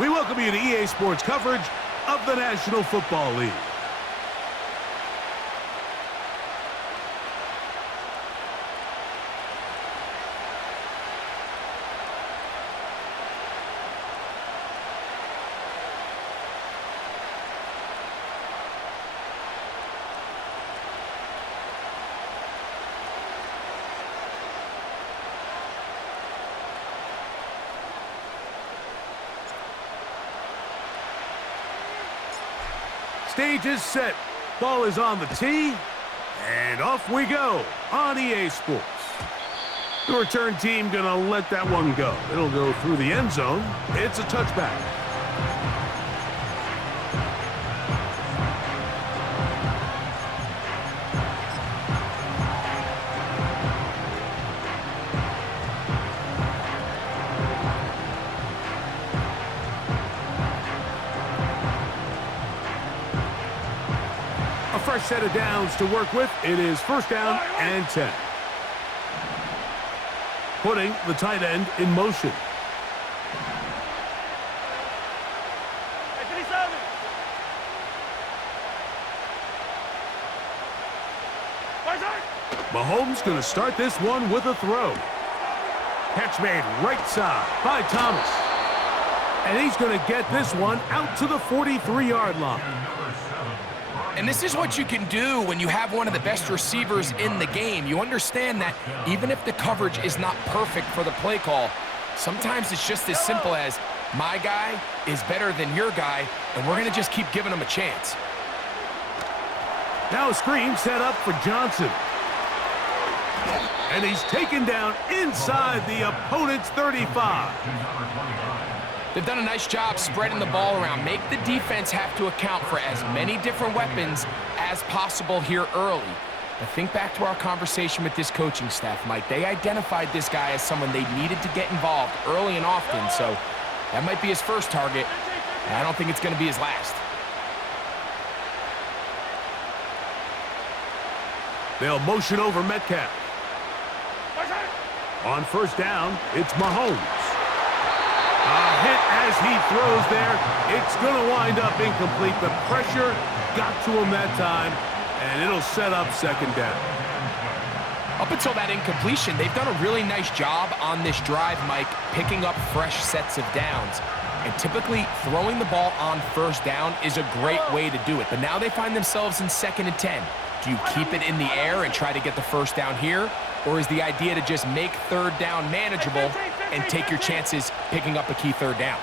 We welcome you to EA Sports coverage of the National Football League. Stage is set. Ball is on the tee. And off we go on EA Sports. The return team gonna let that one go. It'll go through the end zone. It's a touchback. Fresh set of downs to work with. It is first down and 10. Putting the tight end in motion. Mahomes going to start this one with a throw. Catch made right side by Thomas. And he's going to get this one out to the 43-yard line. And this is what you can do when you have one of the best receivers in the game. You understand that even if the coverage is not perfect for the play call, sometimes it's just as simple as my guy is better than your guy, and we're going to just keep giving him a chance. Now a screen set up for Johnson. And he's taken down inside the opponent's 35. They've done a nice job spreading the ball around. Make the defense have to account for as many different weapons as possible here early. But think back to our conversation with this coaching staff, Mike. They identified this guy as someone they needed to get involved early and often, so that might be his first target, and I don't think it's going to be his last. They'll motion over Metcalf. On first down, it's Mahomes. A hit as he throws there. It's going to wind up incomplete. The pressure got to him that time, and it'll set up second down. Up until that incompletion, they've done a really nice job on this drive, Mike, picking up fresh sets of downs. And typically, throwing the ball on first down is a great way to do it. But now they find themselves in 2nd and 10. Do you keep it in the air and try to get the first down here? Or is the idea to just make third down manageable and take your chances picking up a key third down?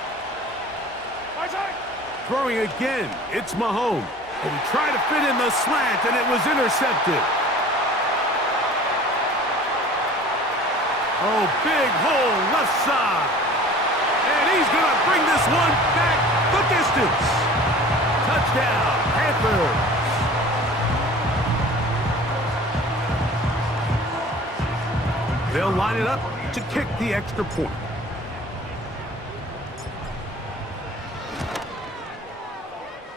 Throwing again, it's Mahomes. And he tried to fit in the slant, and it was intercepted. Oh, big hole left side. And he's going to bring this one back the distance. Touchdown, Panthers. They'll line it up to kick the extra point.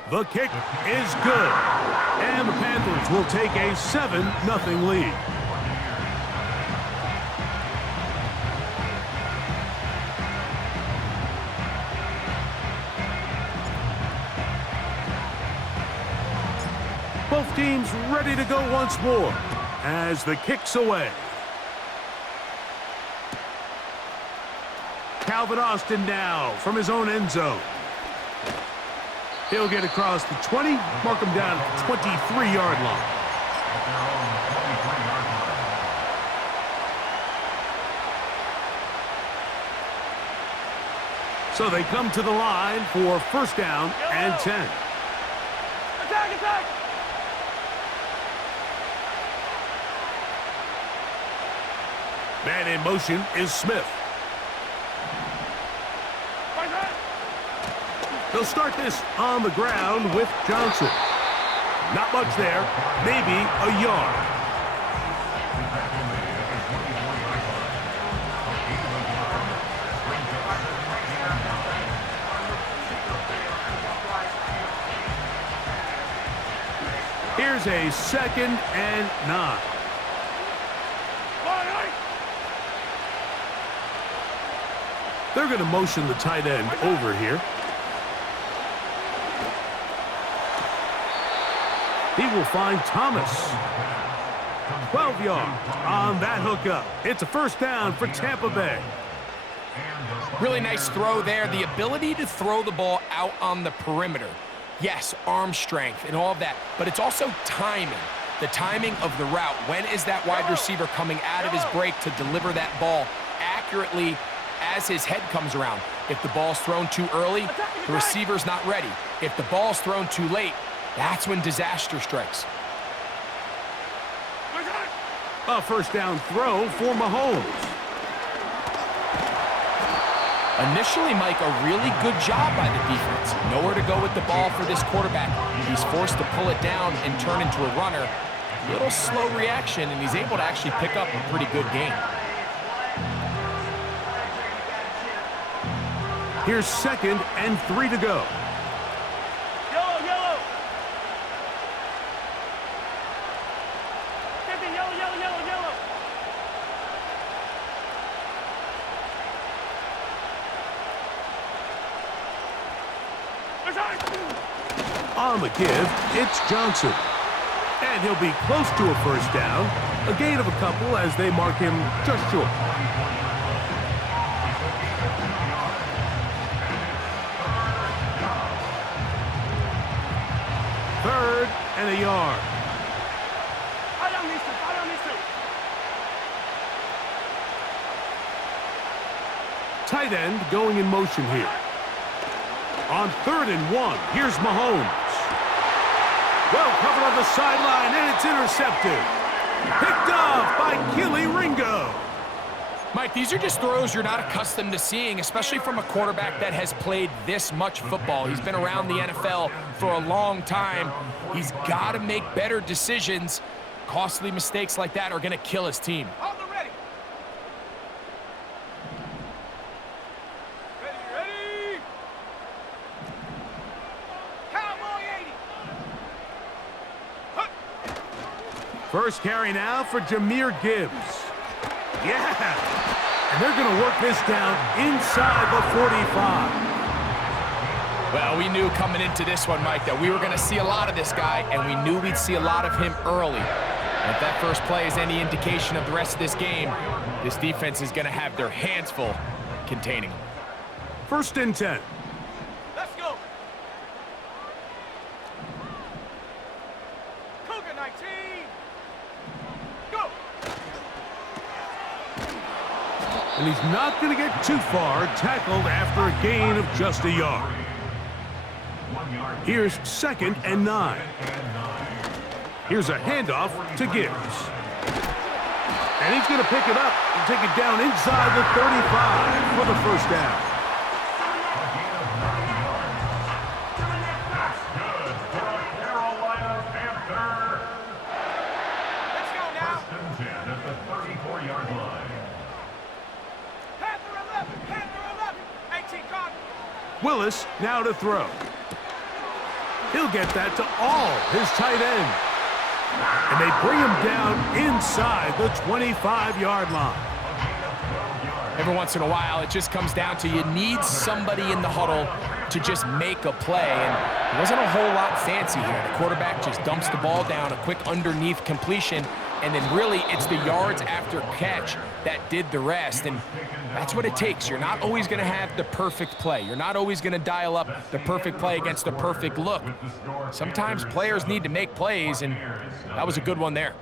The kick is good. And the Panthers will take a 7-0 lead. Both teams ready to go once more as the kick's away. Calvin Austin now from his own end zone. He'll get across the 20, mark him down at the 23-yard line. So they come to the line for first down and 10. Attack, attack! Man in motion is Smith. They'll start this on the ground with Johnson. Not much there, maybe a yard. Here's a 2nd and 9. They're going to motion the tight end over here. He will find Thomas. 12 yards on that hookup. It's a first down for Tampa Bay. Really nice throw there. The ability to throw the ball out on the perimeter. Yes, arm strength and all of that, but it's also timing. The timing of the route. When is that wide receiver coming out of his break to deliver that ball accurately as his head comes around? If the ball's thrown too early, the receiver's not ready. If the ball's thrown too late, that's when disaster strikes. A first down throw for Mahomes. Initially, Mike, a really good job by the defense. Nowhere to go with the ball for this quarterback. He's forced to pull it down and turn into a runner. Little slow reaction, and he's able to actually pick up a pretty good gain. Here's 2nd and 3 to go. Yellow, yellow. 50, yellow, yellow, yellow, yellow. On the give, it's Johnson. And he'll be close to a first down. A gain of a couple as they mark him just short. Third and a yard. I don't need to. Tight end going in motion here. On 3rd and 1, here's Mahomes. Well covered on the sideline, and it's intercepted. Picked off by Killy Ringo. Mike, these are just throws you're not accustomed to seeing, especially from a quarterback that has played this much football. He's been around the NFL for a long time. He's got to make better decisions. Costly mistakes like that are going to kill his team. Hold the ready. Ready. Cowboy 80. First carry now for Jahmyr Gibbs. Yeah! And they're going to work this down inside the 45. Well, we knew coming into this one, Mike, that we were going to see a lot of this guy, and we knew we'd see a lot of him early. And if that first play is any indication of the rest of this game, this defense is going to have their hands full containing him. 1st and 10. Let's go. Cougar 19. Go. And he's not going to get too far, tackled after a gain of just a yard. Here's 2nd and 9. Here's a handoff to Gibbs. And he's going to pick it up and take it down inside the 35 for the first down. Let's go now. 10 at the 34-yard line. Panther 11. 18 Cardinals. Willis now to throw. He'll get that to all his tight end. And they bring him down inside the 25-yard line. Every once in a while, it just comes down to you need somebody in the huddle to just make a play, and it wasn't a whole lot fancy here. The quarterback just dumps the ball down, a quick underneath completion, and then really it's the yards after catch that did the rest, and that's what it takes. You're not always going to have the perfect play. You're not always going to dial up the perfect play against the perfect look. Sometimes players need to make plays, and that was a good one there.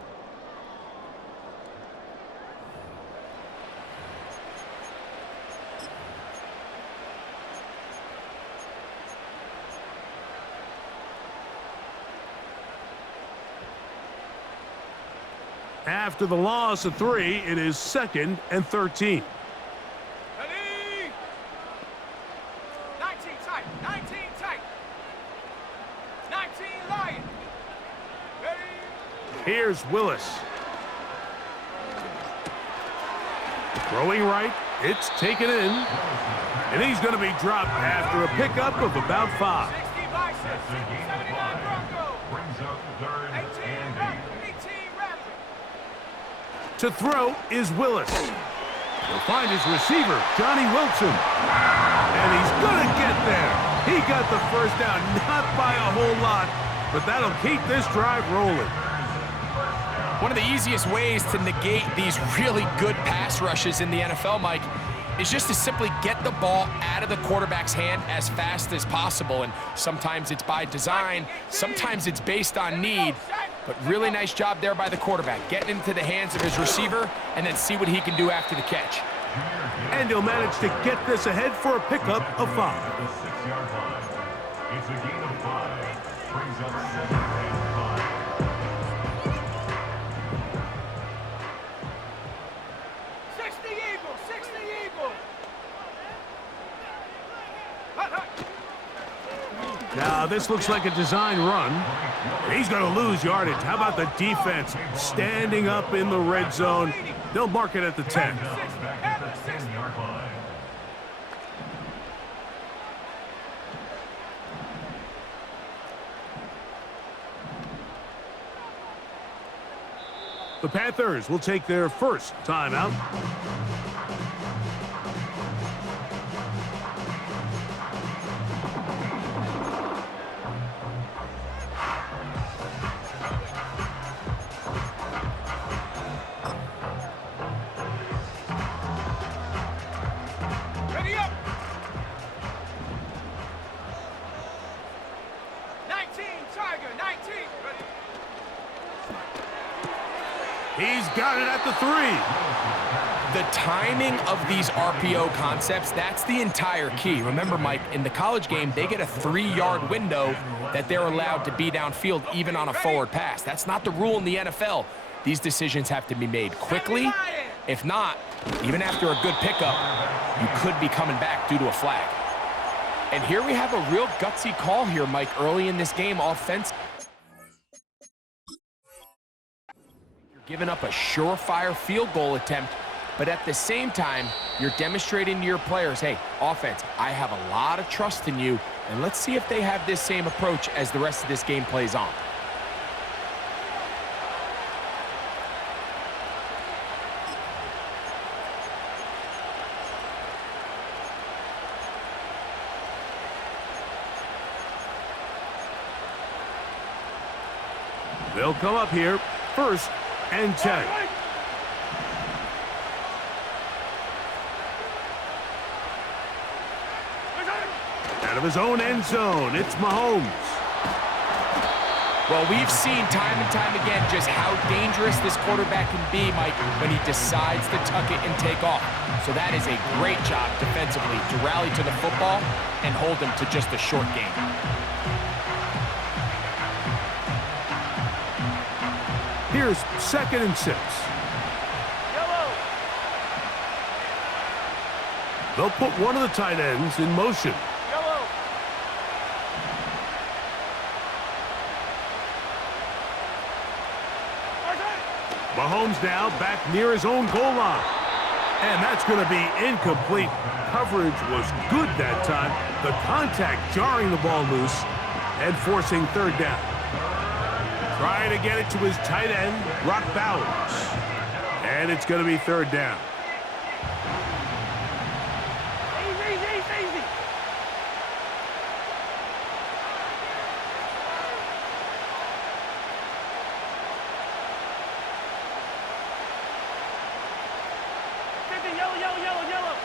After the loss of 3, it is 2nd and 13. Ready. 19 tight. 19 Lion. Ready. Here's Willis. Throwing right, it's taken in. And he's going to be dropped after a pickup of about 5. 60 Bison. 79 Bronco. Brings up 3rd 18 and Rattler. 18 Rattler. To throw is Willis. He'll find his receiver, Johnny Wilson. And he's going to get there. He got the first down, not by a whole lot, but that'll keep this drive rolling. One of the easiest ways to negate these really good pass rushes in the NFL, Mike, is just to simply get the ball out of the quarterback's hand as fast as possible. And sometimes it's by design, sometimes it's based on need. But really nice job there by the quarterback, getting into the hands of his receiver and then see what he can do after the catch. And he'll manage to get this ahead for a pickup of 5. The 6-yard line. It's a gain of 5. Brings up 7 and 5. 60 Eagles, 60 Eagles. Hut, hut. Now, this looks like a design run. He's going to lose yardage. How about the defense standing up in the red zone? They'll mark it at the 10. Back at the 10-yard line. The Panthers will take their first timeout. Ready up. 19, Tiger, 19. Ready. He's got it at the 3. The timing of these RPO concepts, that's the entire key. Remember, Mike, in the college game, they get a 3-yard window that they're allowed to be downfield even on a forward pass. That's not the rule in the NFL. These decisions have to be made quickly. If not, even after a good pickup, you could be coming back due to a flag. And here we have a real gutsy call here, Mike, early in this game, offense. You're giving up a surefire field goal attempt, but at the same time, you're demonstrating to your players, hey, offense, I have a lot of trust in you, and let's see if they have this same approach as the rest of this game plays on. They'll come up here, 1st and 10. Out of his own end zone, it's Mahomes. Well, we've seen time and time again just how dangerous this quarterback can be, Mike, when he decides to tuck it and take off. So that is a great job defensively to rally to the football and hold him to just a short game. Here's 2nd and 6. Yellow. They'll put one of the tight ends in motion. Yellow. Mahomes now back near his own goal line. And that's going to be incomplete. Coverage was good that time. The contact jarring the ball loose and forcing 3rd down. Trying to get it to his tight end, Rock Bowers. And it's going to be 3rd down. Easy, easy, easy. Yellow, yellow, yellow, yellow.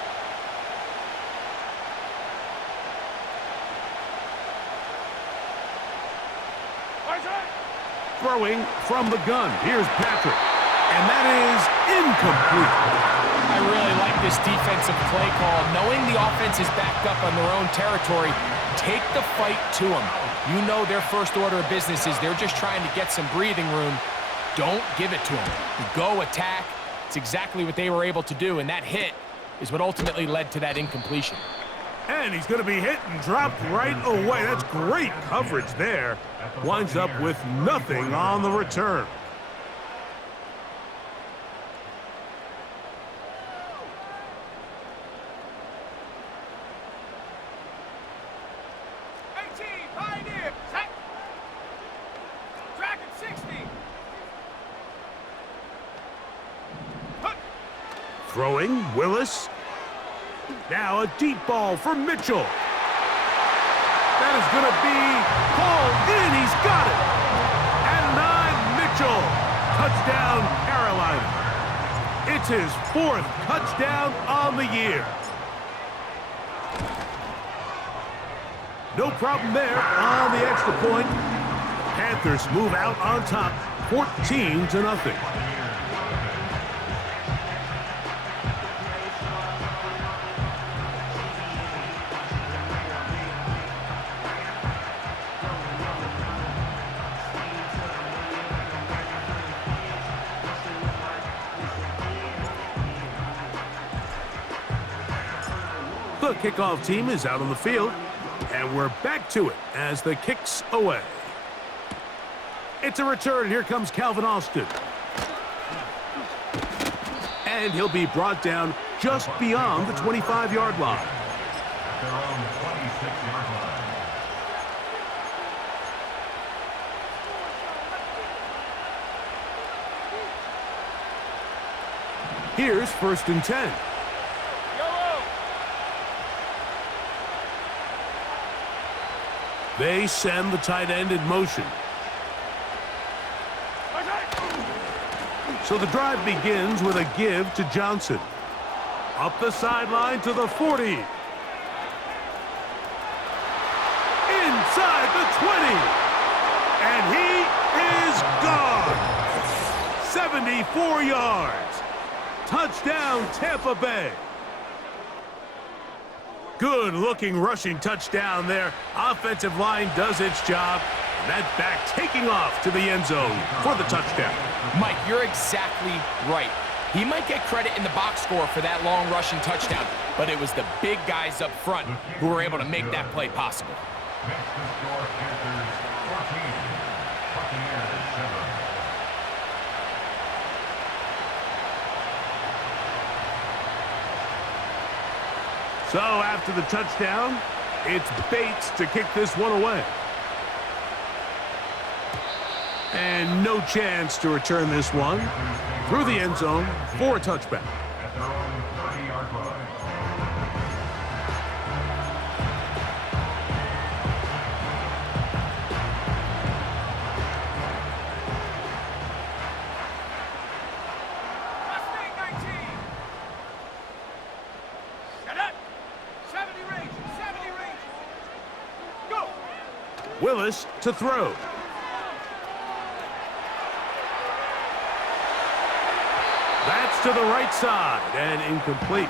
Throwing from the gun. Here's Patrick. And that is incomplete. I really like this defensive play call. Knowing the offense is backed up on their own territory, take the fight to them. You know their first order of business is they're just trying to get some breathing room. Don't give it to them. You go attack. It's exactly what they were able to do, and that hit is what ultimately led to that incompletion. And he's going to be hit and dropped right away. That's great coverage there. Winds up with nothing on the return. Pioneer. Set. Dragon 60. Hut. Throwing, Willis. Now a deep ball for Mitchell. That is going to be hauled in. He's got it. Touchdown, Carolina. It's his 4th touchdown on the year. No problem there on the extra point. Panthers move out on top, 14-0. The kickoff team is out on the field, and we're back to it as the kick's away. It's a return. Here comes Calvin Austin. And he'll be brought down just beyond the 25-yard line. At their own 26-yard line. Here's 1st and 10. They send the tight end in motion. So the drive begins with a give to Johnson. Up the sideline to the 40. Inside the 20. And he is gone. 74 yards. Touchdown, Tampa Bay. Good-looking rushing touchdown there. Offensive line does its job. That back taking off to the end zone for the touchdown. Mike, you're exactly right. He might get credit in the box score for that long rushing touchdown, but it was the big guys up front who were able to make that play possible. Makes the score Panthers 14, Buccaneers 7. So after the touchdown, it's Bates to kick this one away. And no chance to return this one through the end zone for a touchback. At their own 30-yard line. Willis to throw. That's to the right side and incomplete.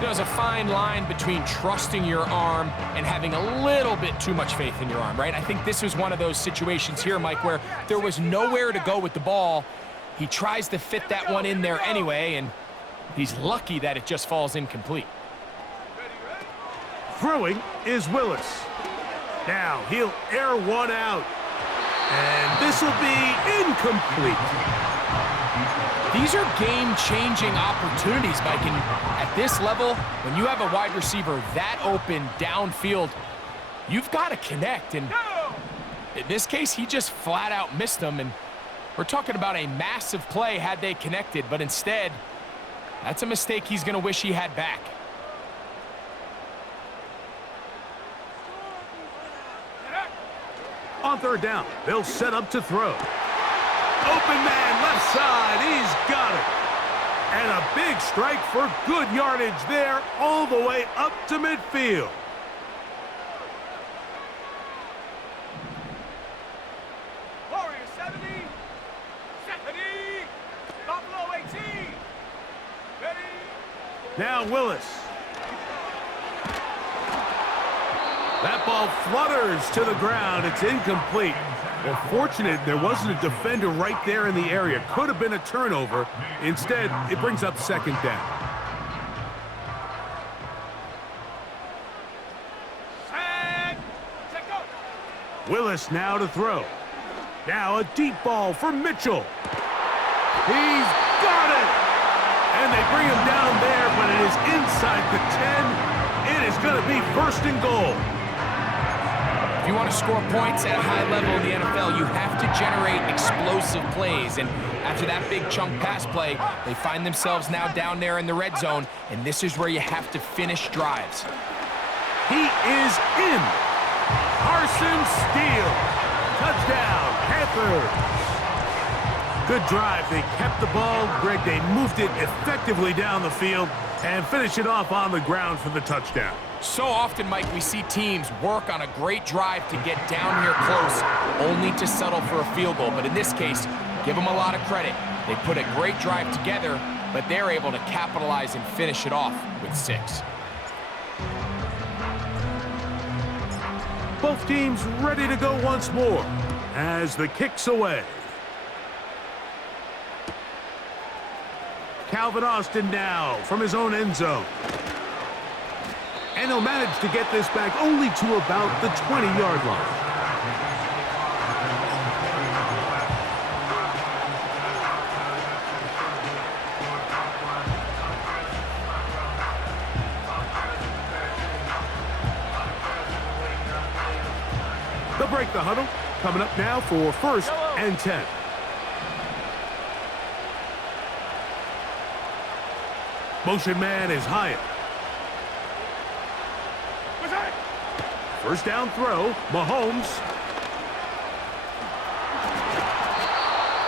There's a fine line between trusting your arm and having a little bit too much faith in your arm, right? I think this was one of those situations here, Mike, where there was nowhere to go with the ball. He tries to fit that one in there anyway, and he's lucky that it just falls incomplete. Throwing is Willis. Now he'll air one out. And this will be incomplete. These are game-changing opportunities, Mike, and at this level, when you have a wide receiver that open downfield, you've got to connect, and in this case, he just flat-out missed them, and we're talking about a massive play had they connected, but instead, that's a mistake he's going to wish he had back. On 3rd down, they'll set up to throw. Open man, left side, he's got it. And a big strike for good yardage there, all the way up to midfield. Warrior 70, Buffalo 18, ready. Now Willis. That ball flutters to the ground. It's incomplete. Well, fortunate there wasn't a defender right there in the area. Could have been a turnover. Instead, it brings up 2nd down. Willis now to throw. Now a deep ball for Mitchell. He's got it! And they bring him down there, but it is inside the 10. It is going to be 1st and goal. If you want to score points at a high level in the NFL, you have to generate explosive plays. And after that big chunk pass play, they find themselves now down there in the red zone, and this is where you have to finish drives. He is in. Carson Steele. Touchdown, Panthers. Good drive. They kept the ball. Greg, they moved it effectively down the field and finished it off on the ground for the touchdown. So often, Mike, we see teams work on a great drive to get down here close, only to settle for a field goal. But in this case, give them a lot of credit. They put a great drive together, but they're able to capitalize and finish it off with 6. Both teams ready to go once more as the kick's away. Calvin Austin now from his own end zone. And he'll manage to get this back only to about the 20-yard line. They'll break the huddle. Coming up now for 1st and 10. Motion man is Hyatt. First down throw, Mahomes.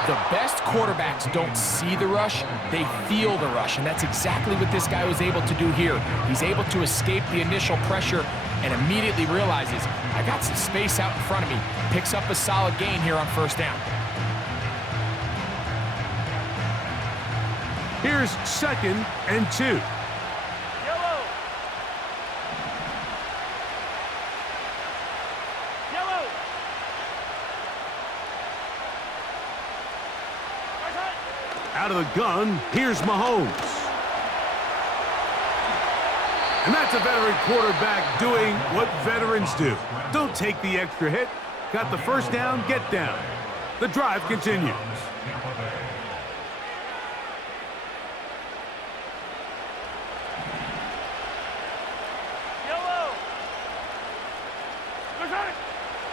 The best quarterbacks don't see the rush, they feel the rush, and that's exactly what this guy was able to do here. He's able to escape the initial pressure and immediately realizes, I got some space out in front of me. Picks up a solid gain here on 1st down. Here's 2nd and 2. Yellow. Yellow. Out of the gun, here's Mahomes. And that's a veteran quarterback doing what veterans do. Don't take the extra hit. Got the 1st down, get down. The drive continues. Yellow.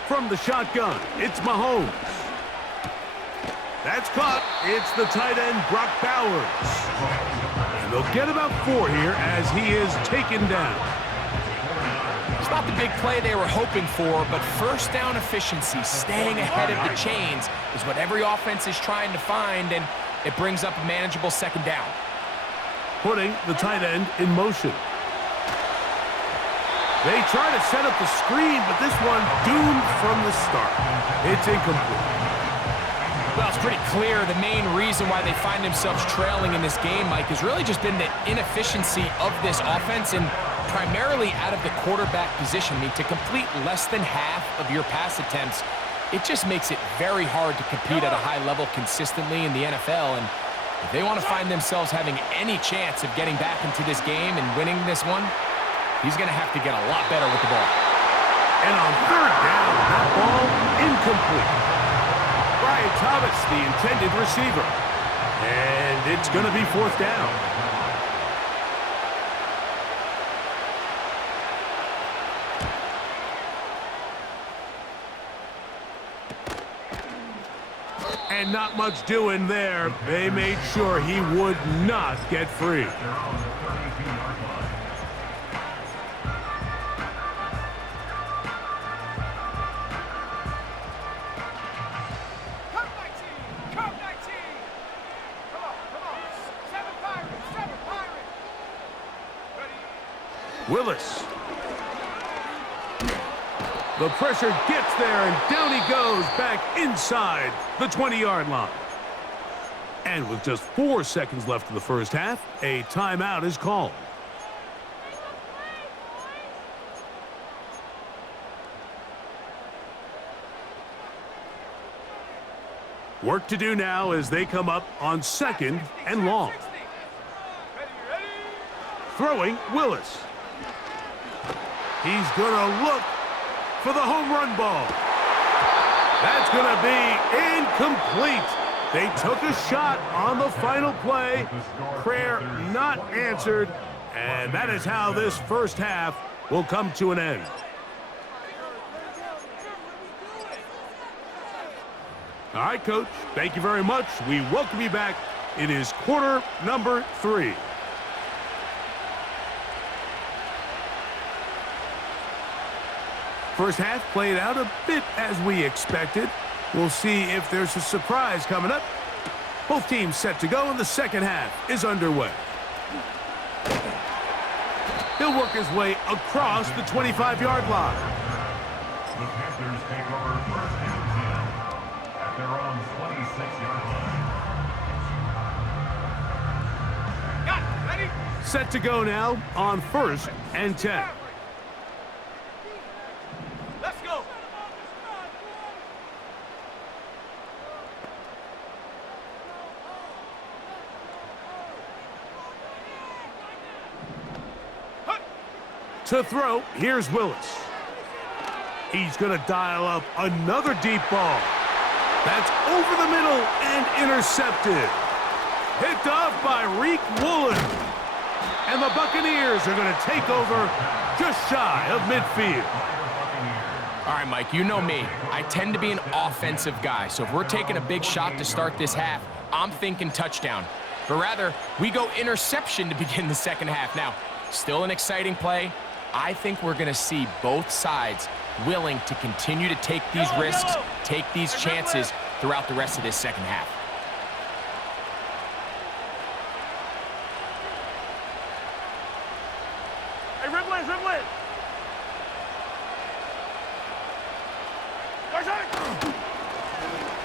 From the shotgun, it's Mahomes. That's caught. It's the tight end, Brock Bowers. And they'll get about 4 here as he is taken down. It's not the big play they were hoping for, but 1st down efficiency, staying ahead of the chains, is what every offense is trying to find, and it brings up a manageable 2nd down. Putting the tight end in motion. They try to set up the screen, but this one doomed from the start. It's incomplete. Well, it's pretty clear the main reason why they find themselves trailing in this game, Mike, has really just been the inefficiency of this offense and primarily out of the quarterback position. I mean, to complete less than half of your pass attempts, it just makes it very hard to compete at a high level consistently in the NFL. And if they want to find themselves having any chance of getting back into this game and winning this one, he's going to have to get a lot better with the ball. And on 3rd down, that ball incomplete. Brian Thomas, the intended receiver. And it's going to be 4th down. And not much doing there. They made sure he would not get free. Willis. The pressure gets there, and down he goes back inside the 20-yard line. And with just 4 seconds left in the 1st half, a timeout is called. Work to do now as they come up on 2nd and long. Throwing, Willis. He's going to look for the home run ball. That's going to be incomplete. They took a shot on the final play. Prayer not answered. And that is how this 1st half will come to an end. All right, Coach. Thank you very much. We welcome you back. It is quarter number 3. First half played out a bit as we expected. We'll see if there's a surprise coming up Both teams set to go, and the second half is underway. He'll work his way across the 25-yard line. The Panthers take over first and 10 at their own 26-yard line. Got it. Ready? Set to go now on first and 10. Let's go. To throw, here's Willis. He's going to dial up another deep ball. That's over the middle and intercepted. Picked off by Reek Woolen. And the Buccaneers are going to take over just shy of midfield. All right, Mike, you know me. I tend to be an offensive guy, so if we're taking a big shot to start this half, I'm thinking touchdown. But rather, we go interception to begin the second half. Now, still an exciting play. I think we're going to see both sides willing to continue to take these risks, take these chances throughout the rest of this second half. Hey, Riblin, Riblin.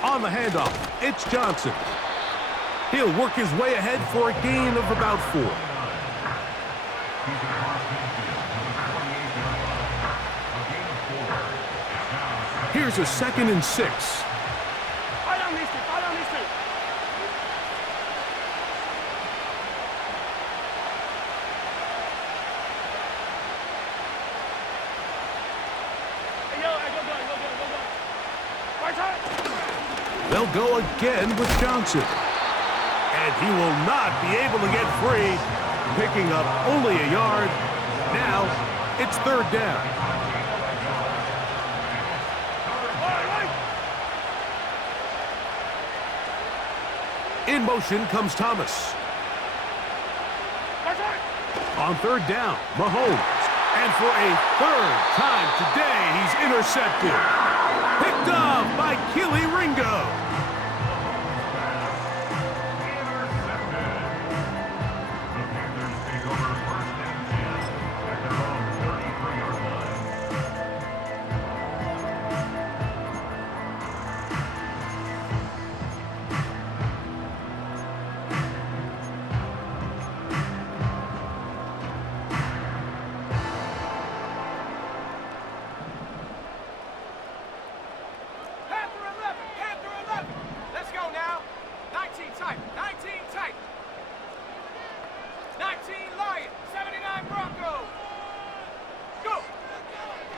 On the handoff, it's Johnson. He'll work his way ahead for a gain of about 4. Here's a 2nd and 6. Fight on these two. Fight on these two. Hey, yo, hey, go. Right side. They'll go again with Johnson. And he will not be able to get free, picking up only a yard. Now, it's 3rd down. In motion comes Thomas. On 3rd down, Mahomes. And for a 3rd time today, he's intercepted. Picked off by Keely Ringo. The Panthers take over first and 10 at their own 33-yard line. Panther 11. Let's go now. 19 tight. 19 tight. 19 Lion. 79 Bronco. Go.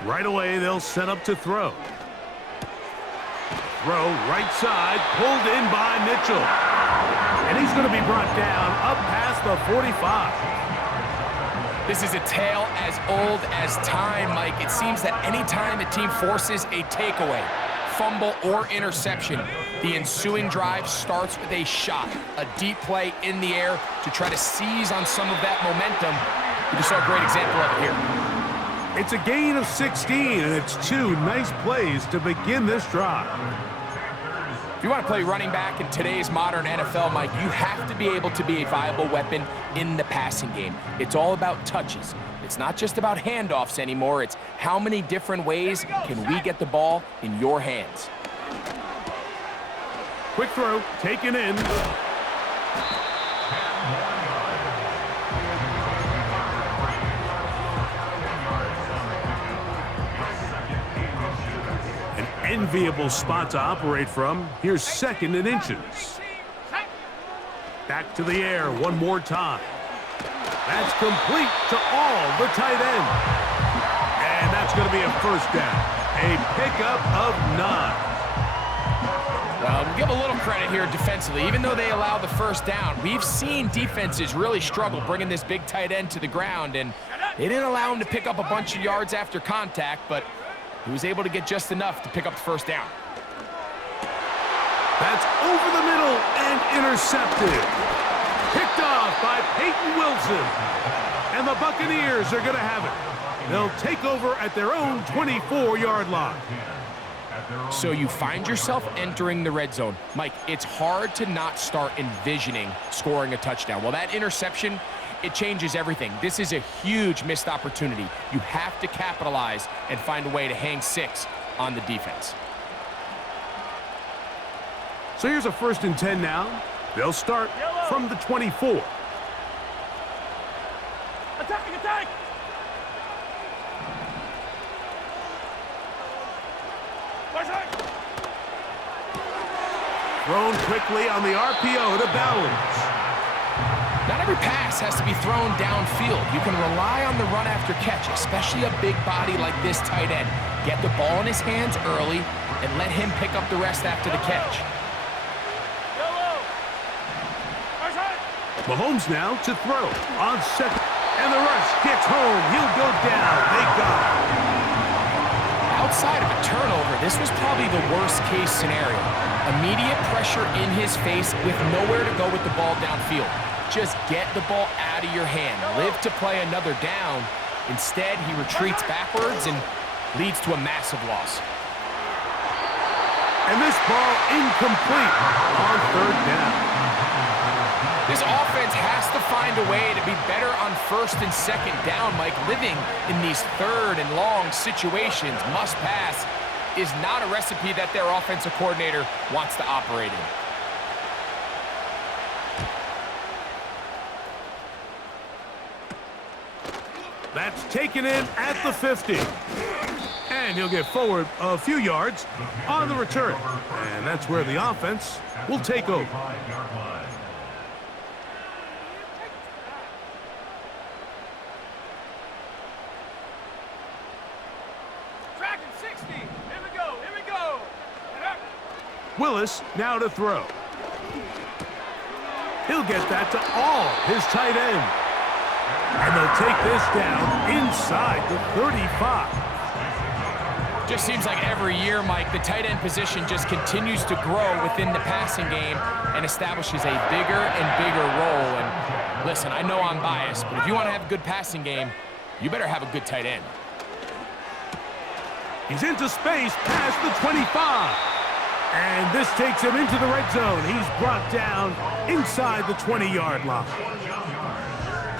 Right away, they'll set up to throw. Throw right side, pulled in by Mitchell. And he's going to be brought down up past the 45. This is a tale as old as time, Mike. It seems that any time a team forces a takeaway, fumble, or interception, the ensuing drive starts with a shot, a deep play in the air to try to seize on some of that momentum. We just saw a great example of it here. It's a gain of 16, and it's 2 nice plays to begin this drive. If you want to play running back in today's modern NFL, Mike, you have to be able to be a viable weapon in the passing game. It's all about touches. It's not just about handoffs anymore. It's how many different ways can we get the ball in your hands. Quick throw, taken in. An enviable spot to operate from. Here's 2nd and inches. Back to the air one more time. That's complete to all the tight end. And that's going to be a 1st down. A pickup of 9. We'll give a little credit here defensively. Even though they allow the 1st down, we've seen defenses really struggle bringing this big tight end to the ground, and they didn't allow him to pick up a bunch of yards after contact, but he was able to get just enough to pick up the 1st down. That's over the middle and intercepted. Picked off by Peyton Wilson. And the Buccaneers are going to have it. They'll take over at their own 24-yard line. So you find yourself entering the red zone. Mike, it's hard to not start envisioning scoring a touchdown. Well, that interception, it changes everything. This is a huge missed opportunity. You have to capitalize and find a way to hang 6 on the defense. So here's a 1st and 10 now. They'll start from the 24. Attacking, attack! Thrown quickly on the RPO to Bowers. Not every pass has to be thrown downfield. You can rely on the run after catch, especially a big body like this tight end. Get the ball in his hands early and let him pick up the rest after the catch. Mahomes now to throw on 2nd. And the rush gets home. He'll go down. They got him. Outside of a turnover, this was probably the worst-case scenario. Immediate pressure in his face with nowhere to go with the ball downfield. Just get the ball out of your hand. Live to play another down. Instead, he retreats backwards and leads to a massive loss. And this ball incomplete on 3rd down. This offense has to find a way to be better on 1st and 2nd down, Mike. Living in these 3rd and long situations, must pass, is not a recipe that their offensive coordinator wants to operate in. That's taken in at the 50. And he'll get forward a few yards on the return. And that's where the offense will take over. Tracking 60. Here we go, here we go. Willis now to throw. He'll get that to all his tight end. And they'll take this down inside the 35. Just seems like every year, Mike, the tight end position just continues to grow within the passing game and establishes a bigger and bigger role. And listen, I know I'm biased, but if you want to have a good passing game, you better have a good tight end. He's into space past the 25. And this takes him into the red zone. He's brought down inside the 20-yard line.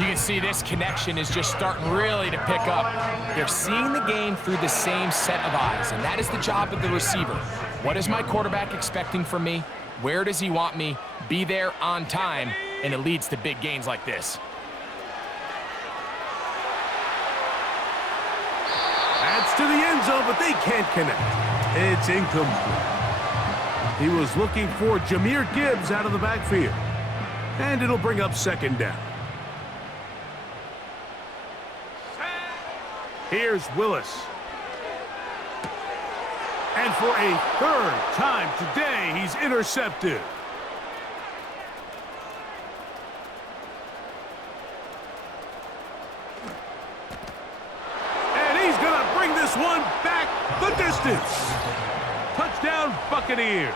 You can see this connection is just starting really to pick up. They're seeing the game through the same set of eyes, and that is the job of the receiver. What is my quarterback expecting from me? Where does he want me? Be there on time, and it leads to big gains like this. That's to the end zone, but they can't connect. It's incomplete. He was looking for Jahmyr Gibbs out of the backfield. And it'll bring up 2nd down. Here's Willis. And for a 3rd time today, he's intercepted. And he's going to bring this one back the distance. Touchdown, Buccaneers.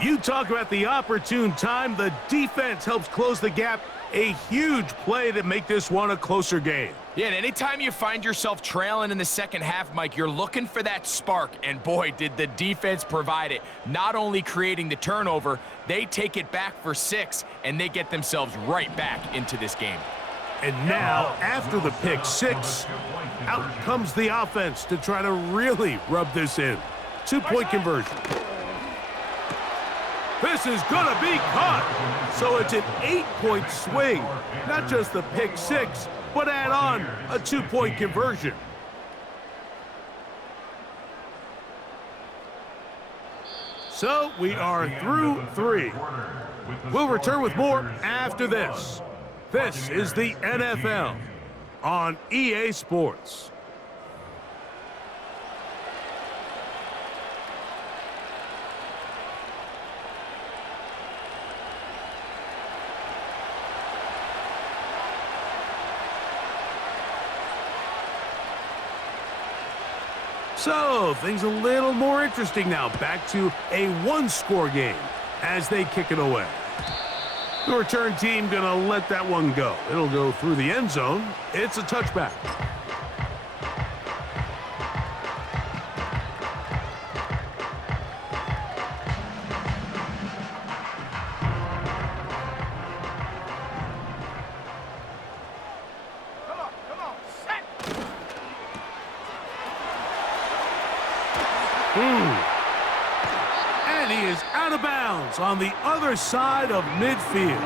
You talk about the opportune time. The defense helps close the gap. A huge play to make this one a closer game. Yeah, and anytime you find yourself trailing in the second half, Mike, you're looking for that spark. And boy, did the defense provide it. Not only creating the turnover, they take it back for 6, and they get themselves right back into this game. And now, after the pick 6, out comes the offense to try to really rub this in. 2-point conversion. This is going to be caught. So it's an 8-point swing. Not just the pick 6, but add on a 2-point conversion. So we are through 3. We'll return with more after this. This is the NFL on EA Sports. So, things a little more interesting now. Back to a 1-score game as they kick it away. The return team going to let that one go. It'll go through the end zone. It's a touchback. And he is out of bounds on the other side of midfield.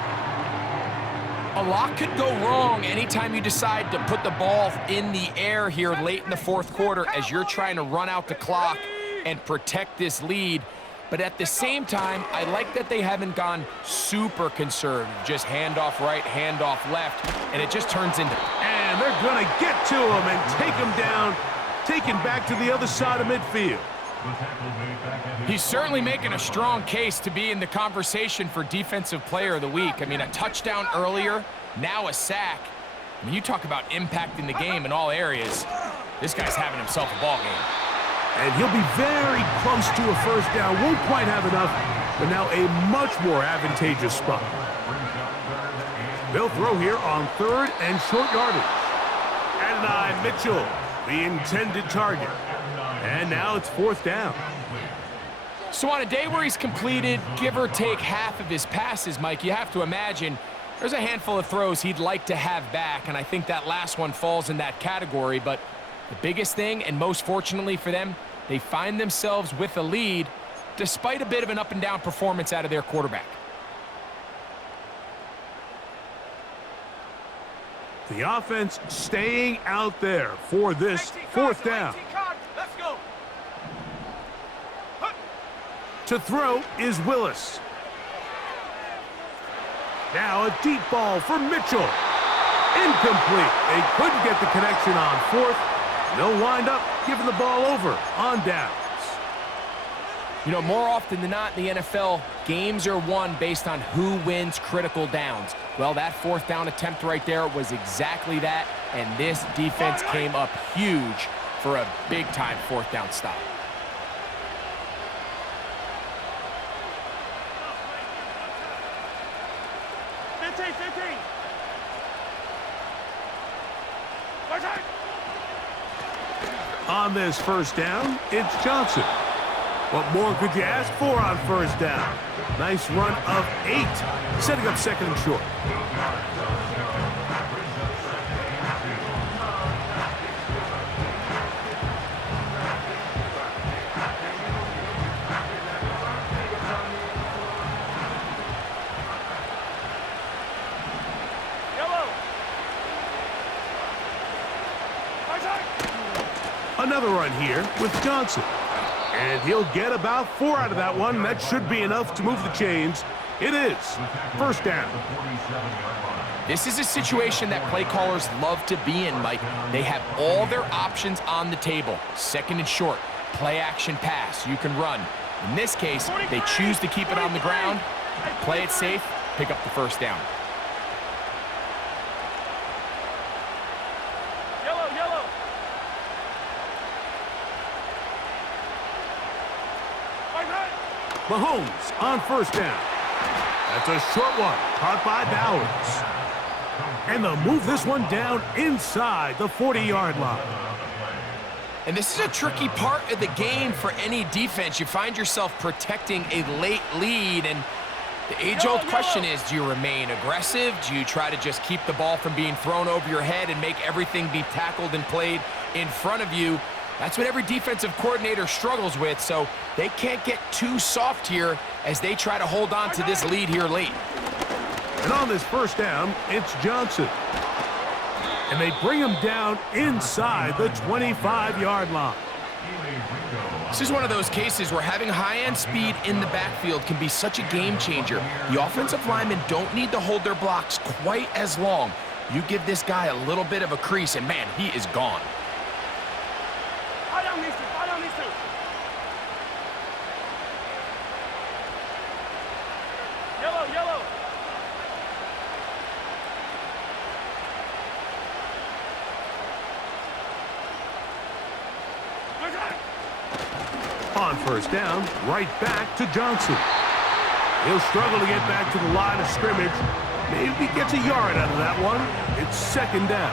A lot could go wrong anytime you decide to put the ball in the air here late in the fourth quarter as you're trying to run out the clock and protect this lead. But at the same time, I like that they haven't gone super conservative. Just handoff right, handoff left, and it just turns into... And they're going to get to him and take him down, take him back to the other side of midfield. He's certainly making a strong case to be in the conversation for Defensive Player of the Week. I mean, a touchdown earlier, now a sack. I mean, you talk about impacting the game in all areas. This guy's having himself a ball game. And he'll be very close to a first down. Won't quite have enough, but now a much more advantageous spot. They'll throw here on 3rd and short yardage. Adonai Mitchell, the intended target. And now it's 4th down. So on a day where he's completed, give or take half of his passes, Mike, you have to imagine there's a handful of throws he'd like to have back, and I think that last one falls in that category. But the biggest thing, and most fortunately for them, they find themselves with a lead despite a bit of an up-and-down performance out of their quarterback. The offense staying out there for this 4th down. Let's go. To throw is Willis. Now a deep ball for Mitchell. Incomplete. They couldn't get the connection on 4th. They'll wind up giving the ball over on downs. You know, more often than not in the NFL, games are won based on who wins critical downs. Well, that 4th down attempt right there was exactly that, and this defense came up huge for a big-time 4th down stop. On this first down, it's Johnson. What more could you ask for on first down? Nice run of 8, setting up 2nd and short. Another run here with Johnson. And he'll get about 4 out of that one. That should be enough to move the chains. It is 1st down. This is a situation that play callers love to be in, Mike. They have all their options on the table. 2nd and short, play action pass, you can run. In this case, they choose to keep it on the ground, play it safe, pick up the 1st down. Mahomes on 1st down. That's a short one, caught by Bowers. And they'll move this one down inside the 40-yard line. And this is a tricky part of the game for any defense. You find yourself protecting a late lead, and the age-old question is, do you remain aggressive? Do you try to just keep the ball from being thrown over your head and make everything be tackled and played in front of you? That's what every defensive coordinator struggles with, so they can't get too soft here as they try to hold on to this lead here late. And on this 1st down, it's Johnson. And they bring him down inside the 25-yard line. This is one of those cases where having high-end speed in the backfield can be such a game changer. The offensive linemen don't need to hold their blocks quite as long. You give this guy a little bit of a crease, and man, he is gone. On 1st down, right back to Johnson. He'll struggle to get back to the line of scrimmage. Maybe he gets a yard out of that one. It's 2nd down.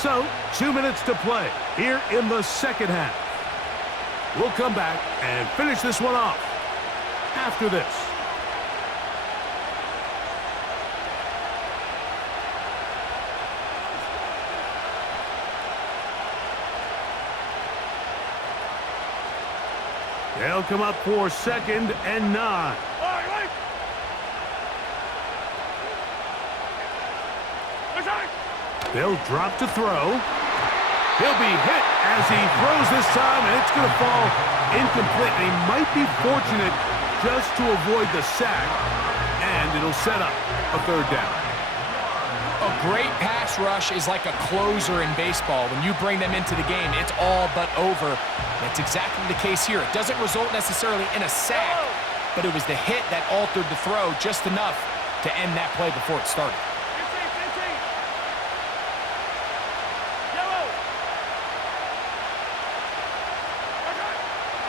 So, 2 minutes to play here in the 2nd half. We'll come back and finish this one off after this. They'll come up for 2nd and 9. They'll drop to throw. He'll be hit as he throws this time, and it's going to fall incomplete. He might be fortunate just to avoid the sack, and it'll set up a 3rd down. A great pass rush is like a closer in baseball. When you bring them into the game, it's all but over. That's exactly the case here. It doesn't result necessarily in a sack, but it was the hit that altered the throw just enough to end that play before it started.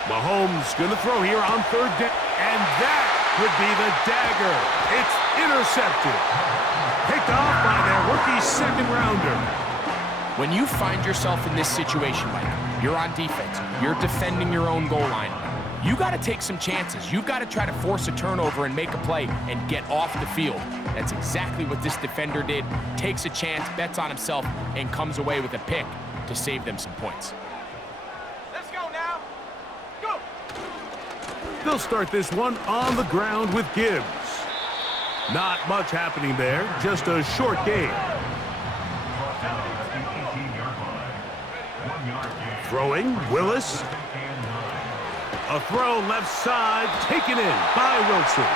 Mahomes going to throw here on 3rd down, and that would be the dagger. It's intercepted. Picked off by their rookie 2nd rounder. When you find yourself in this situation, Mike, you're on defense, you're defending your own goal line, you got to take some chances. You've got to try to force a turnover and make a play and get off the field. That's exactly what this defender did. Takes a chance, bets on himself, and comes away with a pick to save them some points. Let's go now. Go. They'll start this one on the ground with Gibbs. Not much happening there, just a short game. Throwing, Willis. A throw left side, taken in by Wilson.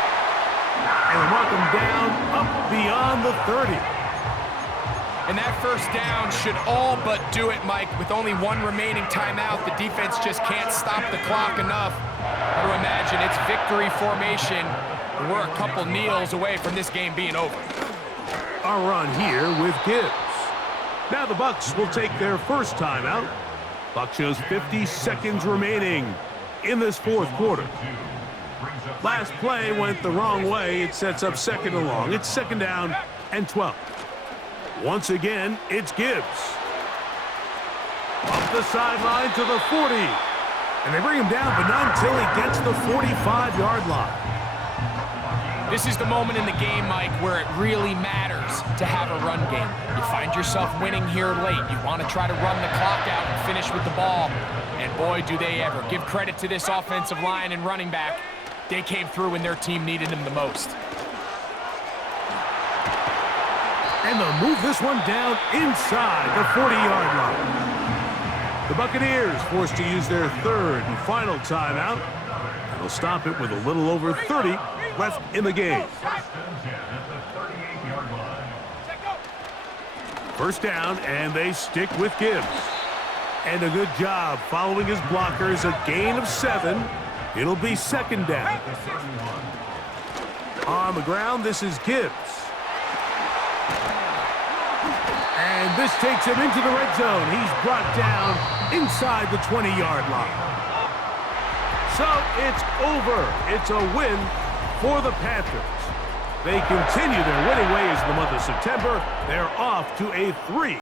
And they mark him down up beyond the 30. And that 1st down should all but do it, Mike. With only 1 remaining timeout, the defense just can't stop the clock enough. I would imagine it's victory formation. We're a couple kneels away from this game being over. A run here with Gibbs. Now the Bucs will take their 1st timeout. Buck shows 50 seconds remaining in this 4th quarter. Last play went the wrong way. It sets up 2nd and long. It's 2nd down and 12. Once again, it's Gibbs. Up the sideline to the 40. And they bring him down, but not until he gets the 45-yard line. This is the moment in the game, Mike, where it really matters to have a run game. You find yourself winning here late. You want to try to run the clock out and finish with the ball. And boy, do they ever. Give credit to this offensive line and running back. They came through when their team needed them the most. And they'll move this one down inside the 40-yard line. The Buccaneers forced to use their 3rd and final timeout. They'll stop it with a little over 30 left in the game. 1st down, and they stick with Gibbs. And a good job following his blockers, a gain of 7. It'll be 2nd down. On the ground, this is Gibbs. And this takes him into the red zone. He's brought down inside the 20-yard line. So it's over. It's a win for the Panthers. They continue their winning ways in the month of September. They're off to a 3